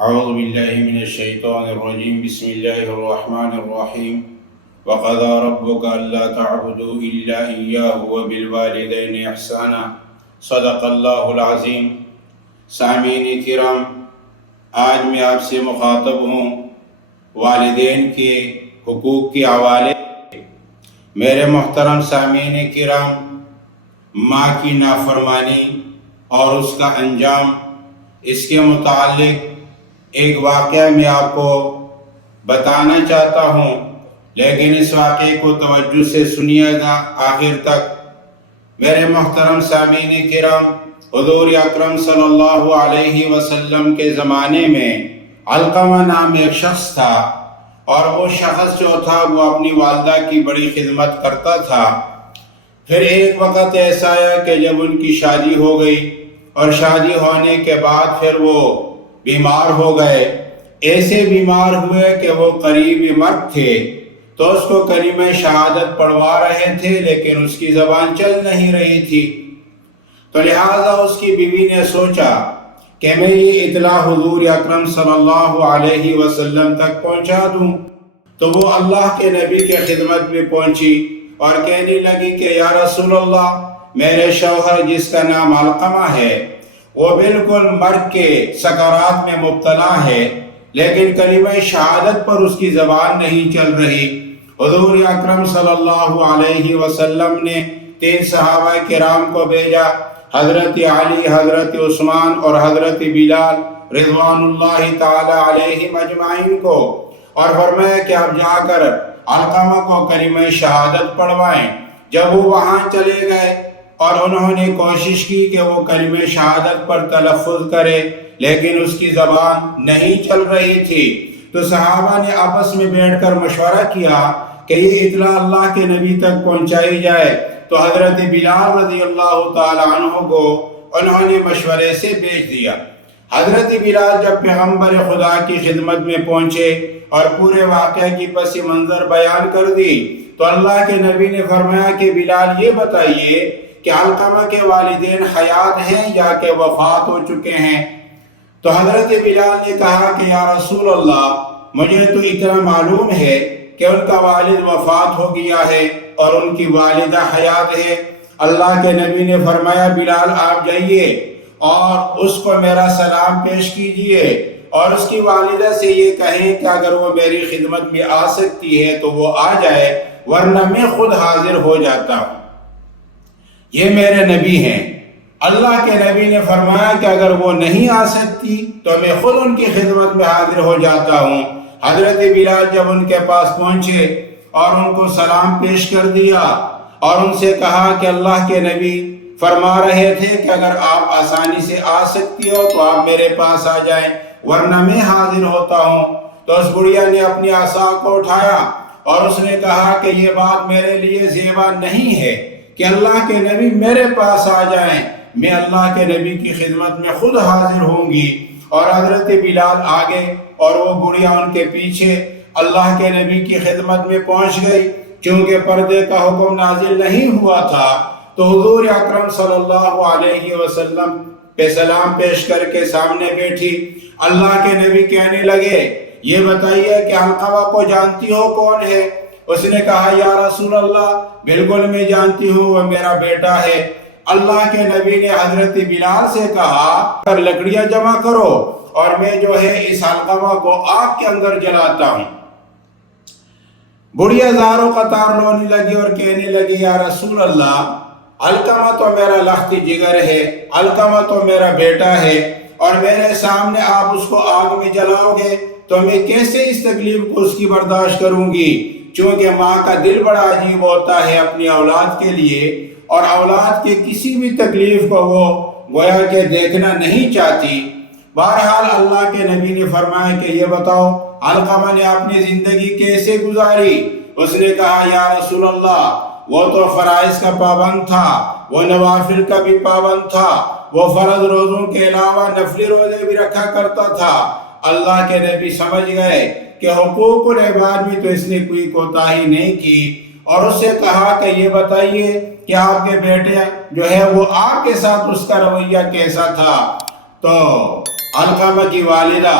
اعوذ باللہ من الشیطان الرجیم بسم اللہ الرحمن الرحیم وقضى ربك الا تعبدوا الا اياه وبالوالدين احسانا صدق اللہ العظیم۔ سامعین کرام، آج میں آپ سے مخاطب ہوں والدین کے حقوق کے حوالے۔ میرے محترم سامعین کرام، ماں کی نافرمانی اور اس کا انجام، اس کے متعلق ایک واقعہ میں آپ کو بتانا چاہتا ہوں، لیکن اس واقعے کو توجہ سے سنیے گا آخر تک۔ میرے محترم سامعین کرام، حضور اکرم صلی اللہ علیہ وسلم کے زمانے میں علقمہ نام ایک شخص تھا، اور وہ شخص جو تھا وہ اپنی والدہ کی بڑی خدمت کرتا تھا۔ پھر ایک وقت ایسا آیا کہ جب ان کی شادی ہو گئی، اور شادی ہونے کے بعد پھر وہ بیمار ہو گئے۔ ایسے بیمار ہوئے کہ وہ قریب مرگ تھے، تو اس کو کلمہ شہادت پڑھوا رہے تھے، لیکن اس کی زبان چل نہیں رہی تھی۔ تو لہٰذا اس کی بیوی نے سوچا کہ میں یہ اطلاع حضور اکرم صلی اللہ علیہ وسلم تک پہنچا دوں۔ تو وہ اللہ کے نبی کے خدمت میں پہنچی اور کہنے لگی کہ یا رسول اللہ، میرے شوہر جس کا نام علقمہ ہے وہ بالکل مرگ کے سکرات میں مبتلا ہے، لیکن کلمہ شہادت پر اس کی زبان نہیں چل رہی۔ حضور اکرم صلی اللہ علیہ وسلم نے 3 صحابہ کرام کو بھیجا، حضرت علی، حضرت عثمان اور حضرت بلال رضوان اللہ تعالی علیہم اجمعین کو، اور فرمایا کہ آپ جا کر علقمہ کو کلمہ شہادت پڑھوائیں۔ جب وہ وہاں چلے گئے اور انہوں نے کوشش کی کہ وہ کلمہ شہادت پر تلفظ کرے، لیکن اس کی زبان نہیں چل رہی تھی، تو صحابہ نے آپس میں بیٹھ کر مشورہ کیا کہ یہ اطلاع اللہ کے نبی تک پہنچائی جائے۔ تو حضرت بلال رضی اللہ تعالی عنہ کو انہوں نے مشورے سے بھیج دیا۔ حضرت بلال جب پیغمبر خدا کی خدمت میں پہنچے اور پورے واقعے کی پس منظر بیان کر دی، تو اللہ کے نبی نے فرمایا کہ بلال یہ بتائیے کہ علقمہ کے والدین حیات ہیں یا کہ وفات ہو چکے ہیں؟ تو حضرت بلال نے کہا کہ یا رسول اللہ، مجھے تو اتنا معلوم ہے کہ ان کا والد وفات ہو گیا ہے اور ان کی والدہ حیات ہے۔ اللہ کے نبی نے فرمایا بلال آپ جائیے اور اس کو میرا سلام پیش کیجئے، اور اس کی والدہ سے یہ کہیں کہ اگر وہ میری خدمت میں آ سکتی ہے تو وہ آ جائے، ورنہ میں خود حاضر ہو جاتا ہوں۔ یہ میرے نبی ہیں۔ اللہ کے نبی نے فرمایا کہ اگر وہ نہیں آ سکتی تو میں خود ان کی خدمت میں حاضر ہو جاتا ہوں۔ حضرت بلال جب ان کے پاس پہنچے اور ان کو سلام پیش کر دیا اور ان سے کہا کہ اللہ کے نبی فرما رہے تھے کہ اگر آپ آسانی سے آ سکتی ہو تو آپ میرے پاس آ جائیں، ورنہ میں حاضر ہوتا ہوں۔ تو اس بڑھیا نے اپنی عصا کو اٹھایا اور اس نے کہا کہ یہ بات میرے لیے زیبا نہیں ہے کہ اللہ کے نبی میرے پاس آ جائیں، میں اللہ کے نبی کی خدمت میں خود حاضر ہوں گی۔ اور حضرت بلال آگے اور وہ بڑھیا ان کے پیچھے اللہ کے نبی کی خدمت میں پہنچ گئی۔ چونکہ پردے کا حکم نازل نہیں ہوا تھا، تو حضور اکرم صلی اللہ علیہ وسلم پہ سلام پیش کر کے سامنے بیٹھی۔ اللہ کے نبی کہنے لگے یہ بتائیے کہ علقمہ کو جانتی ہو کون ہے؟ اس نے کہا یا رسول اللہ، بالکل میں جانتی ہوں، وہ میرا بیٹا ہے۔ اللہ کے نبی نے حضرت بلال سے کہا لکڑیاں جمع کرو اور میں جو ہے اس علقمہ کو آگ کے اندر جلاتا ہوں۔ بڑھیا زاروں قطار رونے لگی اور کہنے لگی یا رسول اللہ، علقمہ تو میرا لختی جگر ہے، علقمہ تو میرا بیٹا ہے، اور میرے سامنے آپ اس کو آگ میں جلاؤ گے تو میں کیسے اس تکلیف کو اس کی برداشت کروں گی؟ چونکہ ماں کا دل بڑا عجیب ہوتا ہے اپنی اولاد کے لیے، اور اولاد کے کسی بھی تکلیف کو وہ گویا کہ دیکھنا نہیں چاہتی۔ بہرحال اللہ کے نبی نے فرمایا کہ یہ بتاؤ علقمہ نے اپنی زندگی کیسے گزاری؟ اس نے کہا یا رسول اللہ، وہ تو فرائض کا پابند تھا، وہ نوافل کا بھی پابند تھا، وہ فرض روزوں کے علاوہ نفلی روزے بھی رکھا کرتا تھا۔ اللہ کے نبی سمجھ گئے کہ حقوق العباد میں تو اس نے کوئی کوتاہی نہیں کی، اور اس سے کہا کہ یہ بتائیے کہ آپ کے بیٹے جو ہے وہ آپ کے ساتھ اس کا رویہ کیسا تھا؟ تو علقمہ کی والدہ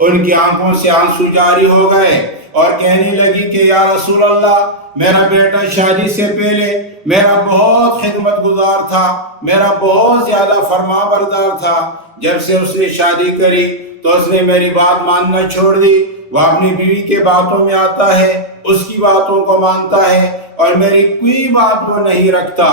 ان کی آنکھوں سے آنسو جاری ہو گئے اور کہنے لگی کہ یا رسول اللہ، میرا بیٹا شادی سے پہلے میرا بہت خدمت گزار تھا، میرا بہت زیادہ فرما بردار تھا، جب سے اس نے شادی کری تو اس نے میری بات ماننا چھوڑ دی، وہ اپنی بیوی کے باتوں میں آتا ہے، اس کی باتوں کو مانتا ہے اور میری کوئی بات وہ نہیں رکھتا۔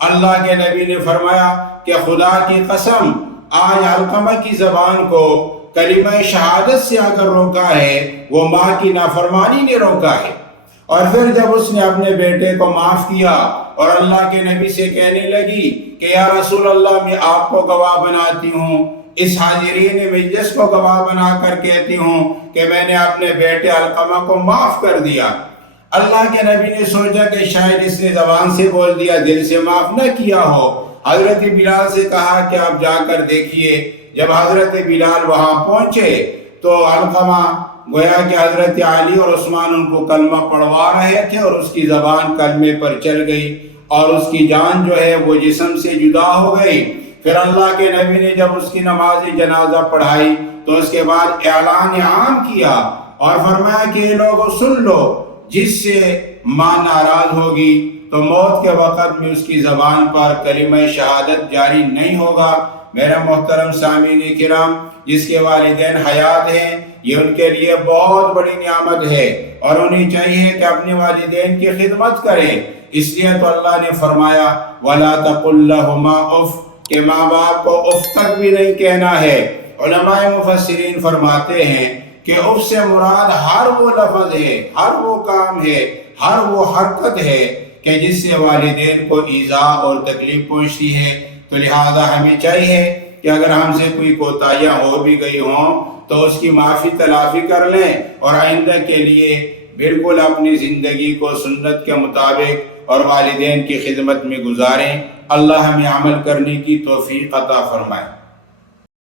اللہ کے نبی نے فرمایا کہ خدا کی قسم، آج علقمہ کی زبان کو کلمہ شہادت سے اگر روکا ہے، وہ ماں کی نافرمانی نے روکا ہے۔ اور پھر جب اس نے اپنے بیٹے کو معاف کیا اور اللہ کے نبی سے کہنے لگی کہ یا رسول اللہ، میں آپ کو گواہ بناتی ہوں، اس حاضرین مجلس کو گواہ بنا کر کہتی ہوں کہ میں نے اپنے بیٹے علقمہ کو معاف کر دیا۔ اللہ کے نبی نے سوچا کہ شاید اس نے زبان سے بول دیا، دل سے معاف نہ کیا ہو۔ حضرت بلال سے کہا کہ آپ جا کر دیکھیے۔ جب حضرت بلال وہاں پہنچے تو علقمہ گویا کہ حضرت علی اور عثمان ان کو کلمہ پڑھوا رہے تھے اور اس کی زبان کلمے پر چل گئی اور اس کی جان جو ہے وہ جسم سے جدا ہو گئی۔ پھر اللہ کے نبی نے جب اس کی نماز جنازہ پڑھائی تو اس کے بعد اعلان عام کیا اور فرمایا کہ یہ لوگوں سن لو، جس سے ماں ناراض ہوگی تو موت کے وقت میں اس کی زبان پر کلمہ شہادت جاری نہیں ہوگا۔ میرا محترم سامعین کرام، جس کے والدین حیات ہیں، یہ ان کے لیے بہت بڑی نعمت ہے اور انہیں چاہیے کہ اپنے والدین کی خدمت کریں۔ اس لیے تو اللہ نے فرمایا وَلَا تَقُلْ لَهُمَا اُف، کہ ماں باپ کو اف تک بھی نہیں کہنا ہے۔ علماء مفسرین فرماتے ہیں کہ اف سے مراد ہر وہ لفظ ہے، ہر وہ کام ہے، ہر وہ حرکت ہے کہ جس سے والدین کو ایذا اور تکلیف پہنچتی ہے۔ تو لہذا ہمیں چاہیے کہ اگر ہم سے کوئی کوتاہیاں ہو بھی گئی ہوں تو اس کی معافی تلافی کر لیں اور آئندہ کے لیے بالکل اپنی زندگی کو سنت کے مطابق اور والدین کی خدمت میں گزاریں۔ اللہ ہمیں عمل کرنے کی توفیق عطا فرمائے۔